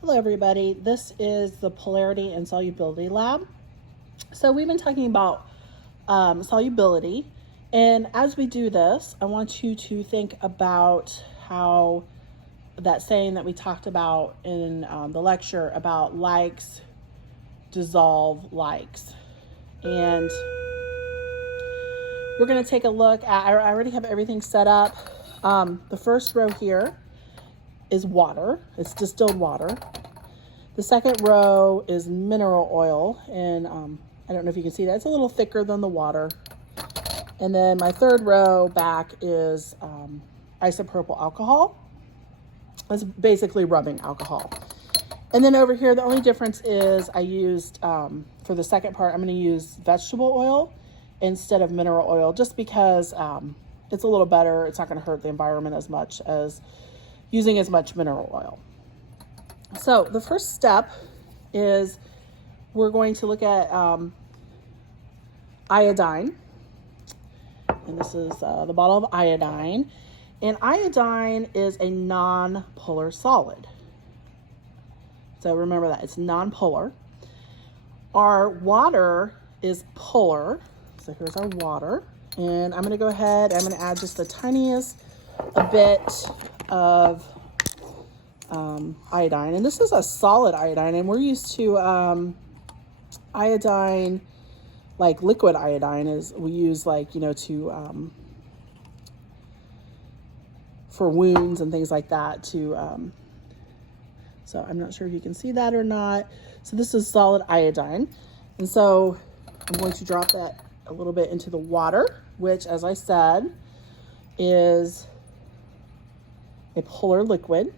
Hello everybody, this is the Polarity and Solubility Lab. So we've been talking about solubility, and as we do this, I want you to think about how that saying that we talked about in the lecture about likes dissolve likes. And we're going to take a look at, I already have everything set up. The first row here is water. It's distilled water. The second row is mineral oil, and I don't know if you can see that. It's a little thicker than the water. And then my third row back is isopropyl alcohol. It's basically rubbing alcohol. And then over here, the only difference is I used, for the second part, I'm going to use vegetable oil instead of mineral oil, just because it's a little better. It's not going to hurt the environment as much as using as much mineral oil. So the first step is we're going to look at iodine. And this is the bottle of iodine. And iodine is a non-polar solid. So remember that, it's non-polar. Our water is polar. So here's our water. And I'm gonna go ahead, I'm gonna add just the tiniest a bit of iodine. And this is a solid iodine, and we're used to iodine, like liquid iodine is we use, like, you know, to for wounds and things like that to so I'm not sure if you can see that or not. So this is solid iodine, and so I'm going to drop that a little bit into the water, which, as I said, is a polar liquid,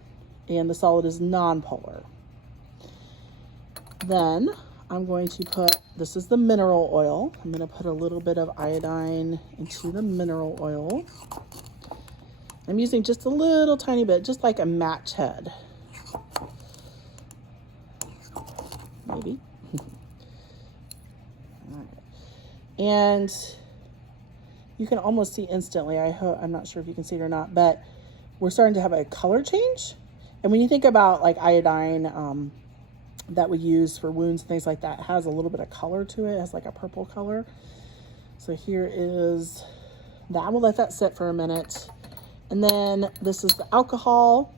and the solid is non-polar. Then I'm going to put, this is the mineral oil. I'm going to put a little bit of iodine into the mineral oil. I'm using just a little tiny bit, just like a match head. Maybe. All right. And you can almost see instantly, I'm not sure if you can see it or not, but we're starting to have a color change. And when you think about like iodine that we use for wounds and things like that, it has a little bit of color to it. It has like a purple color. So here is that. We'll let that sit for a minute. And then this is the alcohol.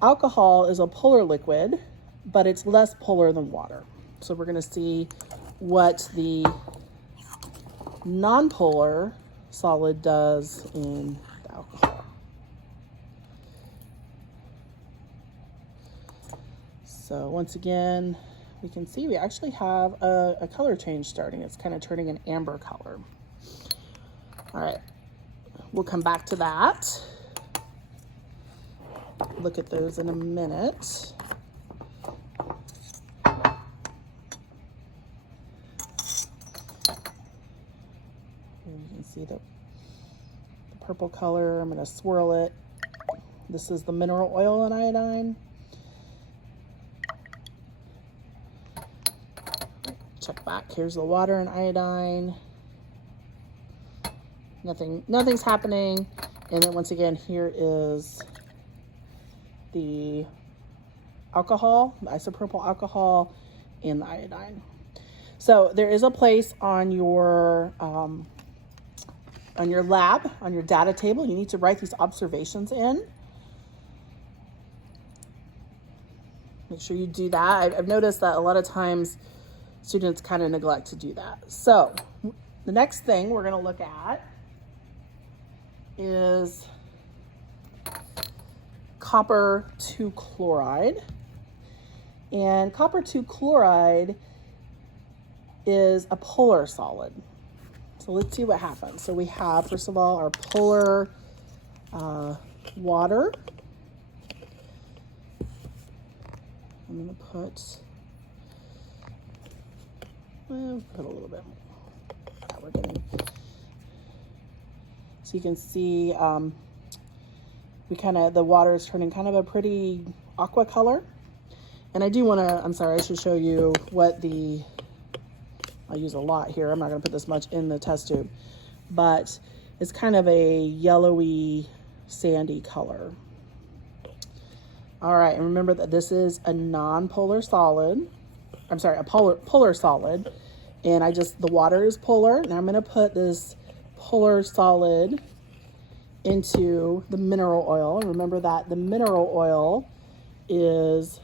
Alcohol is a polar liquid, but it's less polar than water. So we're gonna see what the non-polar solid does in the alcohol. So once again, we can see we actually have a color change starting. It's kind of turning an amber color. All right, we'll come back to that. Look at those in a minute. Here you can see the purple color. I'm going to swirl it. This is the mineral oil and iodine. Check back. Here's the water and iodine. Nothing's happening. And then once again, here is the alcohol, the isopropyl alcohol, and the iodine. So there is a place on your lab, on your data table, you need to write these observations in. Make sure you do that. I've noticed that a lot of times students kind of neglect to do that. So the next thing we're going to look at is copper 2 chloride. And copper 2 chloride is a polar solid. So let's see what happens. So we have, first of all, our polar water. I'm going to put a little bit more. We're getting, so you can see the water is turning kind of a pretty aqua color. And I do want to, I'm sorry, I should show you what I use a lot here. I'm not going to put this much in the test tube, but it's kind of a yellowy, sandy color. All right, and remember that this is a non-polar solid. I'm sorry, a polar solid. And the water is polar, and I'm gonna put this polar solid into the mineral oil. Remember that the mineral oil is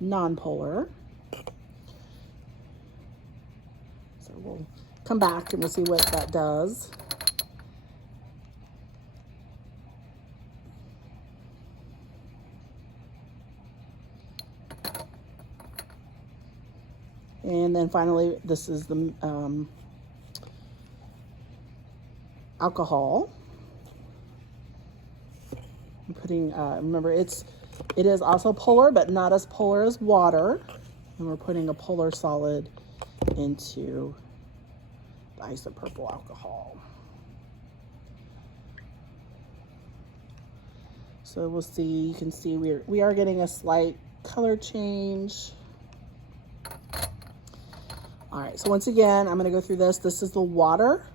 non-polar. So we'll come back and we'll see what that does. And then finally, this is the alcohol. I'm putting, remember it is also polar, but not as polar as water. And we're putting a polar solid into the isopropyl alcohol. So we'll see, you can see we are getting a slight color change. All right, so once again, I'm gonna go through this. This is the water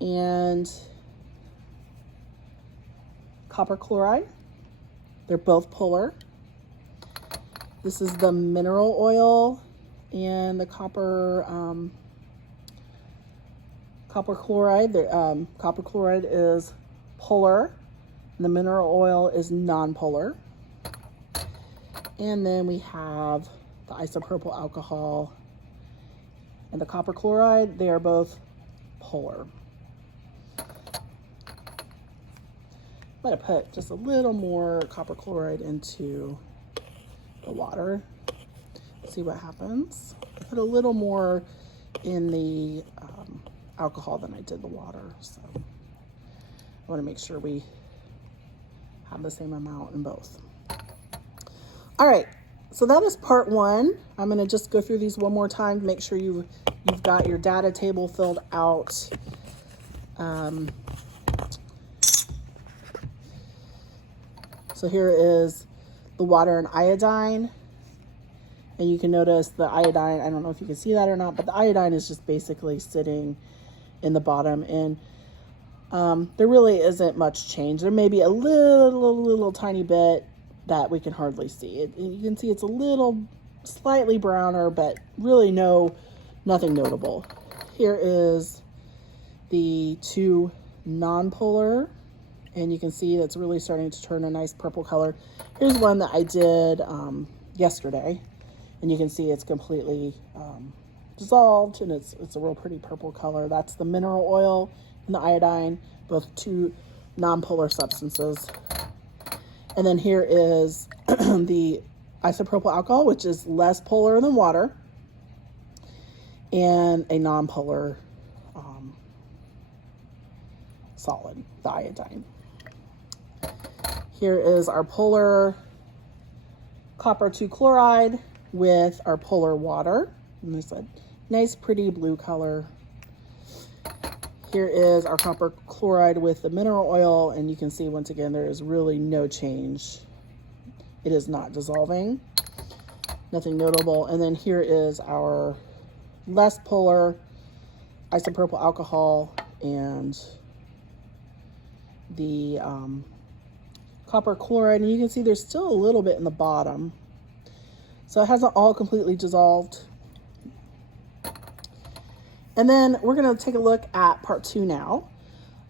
and copper chloride. They're both polar. This is the mineral oil and the copper chloride. Copper chloride is polar, and the mineral oil is non-polar. And then we have the isopropyl alcohol and the copper chloride. They are both polar. I'm gonna put just a little more copper chloride into the water, see what happens. I put a little more in the alcohol than I did the water, so I want to make sure we have the same amount in both. All right, so that is part one. I'm going to just go through these one more time to make sure you've got your data table filled out. So here is the water and iodine. And you can notice the iodine, I don't know if you can see that or not, but the iodine is just basically sitting in the bottom. And there really isn't much change. There may be a little tiny bit that we can hardly see. You can see it's a little slightly browner, but really nothing notable. Here is the two non-polar, and you can see that's really starting to turn a nice purple color. Here's one that I did yesterday, and you can see it's completely dissolved, and it's a real pretty purple color. That's the mineral oil and the iodine, both two non-polar substances. And then here is the isopropyl alcohol, which is less polar than water, and a non-polar solid, the iodine. Here is our polar copper 2 chloride with our polar water. And it's a nice, pretty blue color. Here is our copper chloride with the mineral oil, and you can see once again there is really no change. It is not dissolving, nothing notable. And then here is our less polar isopropyl alcohol and the copper chloride, and you can see there's still a little bit in the bottom, so it hasn't all completely dissolved. And then we're going to take a look at part 2 now.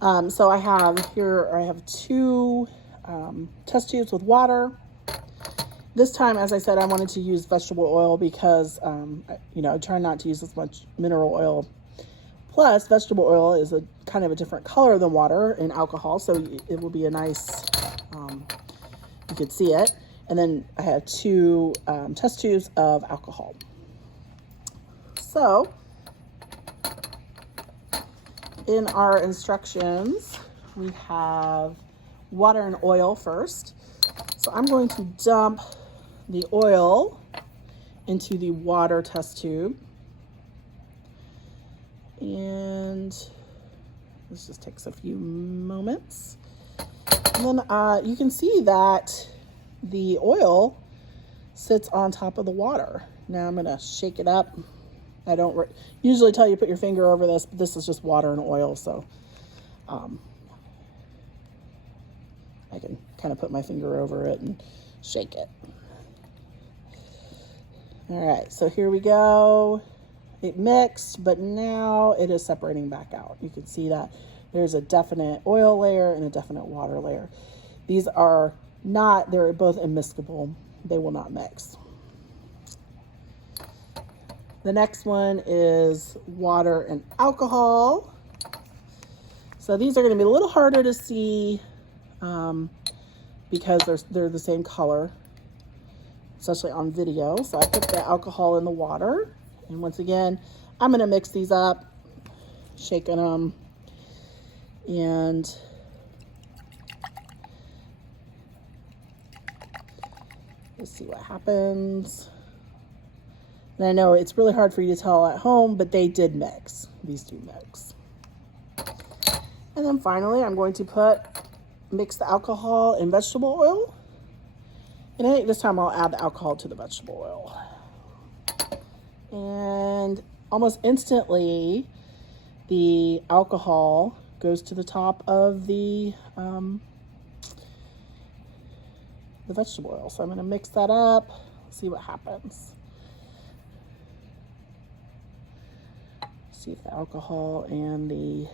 So I have two test tubes with water. This time, as I said, I wanted to use vegetable oil because I try not to use as much mineral oil. Plus, vegetable oil is a kind of a different color than water and alcohol, so it will be a nice, you could see it. And then I have two test tubes of alcohol. So, in our instructions, we have water and oil first. So I'm going to dump the oil into the water test tube. And this just takes a few moments. And then you can see that the oil sits on top of the water. Now I'm gonna shake it up. I don't usually tell you to put your finger over this, but this is just water and oil, so I can kind of put my finger over it and shake it. All right, so here we go. It mixed, but now it is separating back out. You can see that there's a definite oil layer and a definite water layer. These are not, they're both immiscible. They will not mix. The next one is water and alcohol. So these are going to be a little harder to see because they're the same color, especially on video. So I put the alcohol in the water. And once again, I'm going to mix these up, shaking them. And let's see what happens. And I know it's really hard for you to tell at home, but they did mix. These two mix. And then finally, I'm going to mix the alcohol and vegetable oil. And I think this time I'll add the alcohol to the vegetable oil. And almost instantly, the alcohol goes to the top of the vegetable oil. So I'm going to mix that up, see what happens. See if the alcohol and the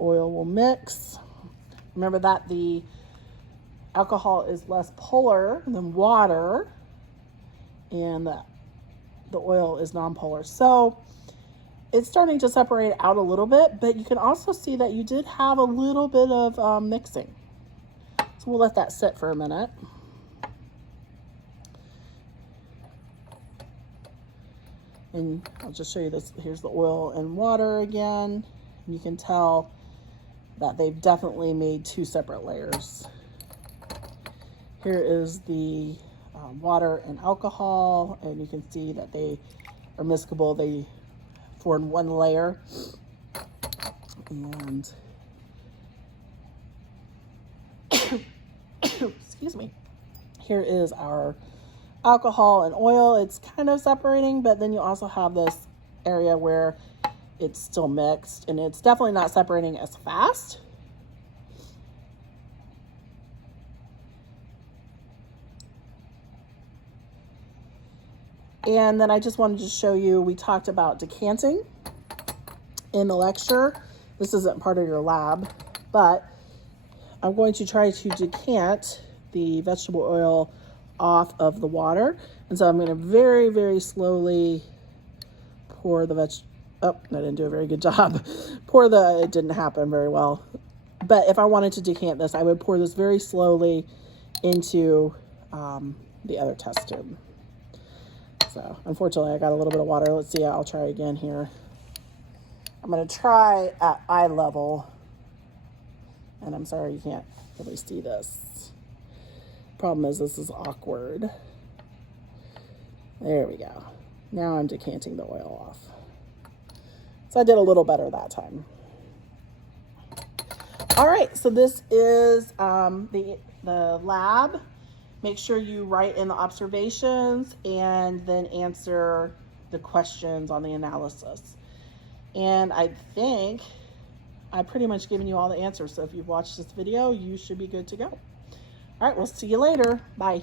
oil will mix. Remember that the alcohol is less polar than water, and the oil is nonpolar. So it's starting to separate out a little bit, but you can also see that you did have a little bit of mixing. So we'll let that sit for a minute. And I'll just show you this. Here's the oil and water again. You can tell that they've definitely made two separate layers. Here is the water and alcohol, and you can see that they are miscible. They form one layer. And excuse me. Here is our alcohol and oil. It's kind of separating, but then you also have this area where it's still mixed, and it's definitely not separating as fast. And then I just wanted to show you, we talked about decanting in the lecture. This isn't part of your lab, but I'm going to try to decant the vegetable oil off of the water. And so I'm going to very, very slowly pour the oh, I didn't do a very good job. It didn't happen very well. But if I wanted to decant this, I would pour this very slowly into the other test tube. So unfortunately, I got a little bit of water. Let's see, I'll try again here. I'm going to try at eye level. And I'm sorry you can't really see this. Problem is, this is awkward. There we go. Now I'm decanting the oil off. So I did a little better that time. All right, so this is the lab. Make sure you write in the observations and then answer the questions on the analysis. And I think I've pretty much given you all the answers. So if you've watched this video, you should be good to go. All right, we'll see you later. Bye.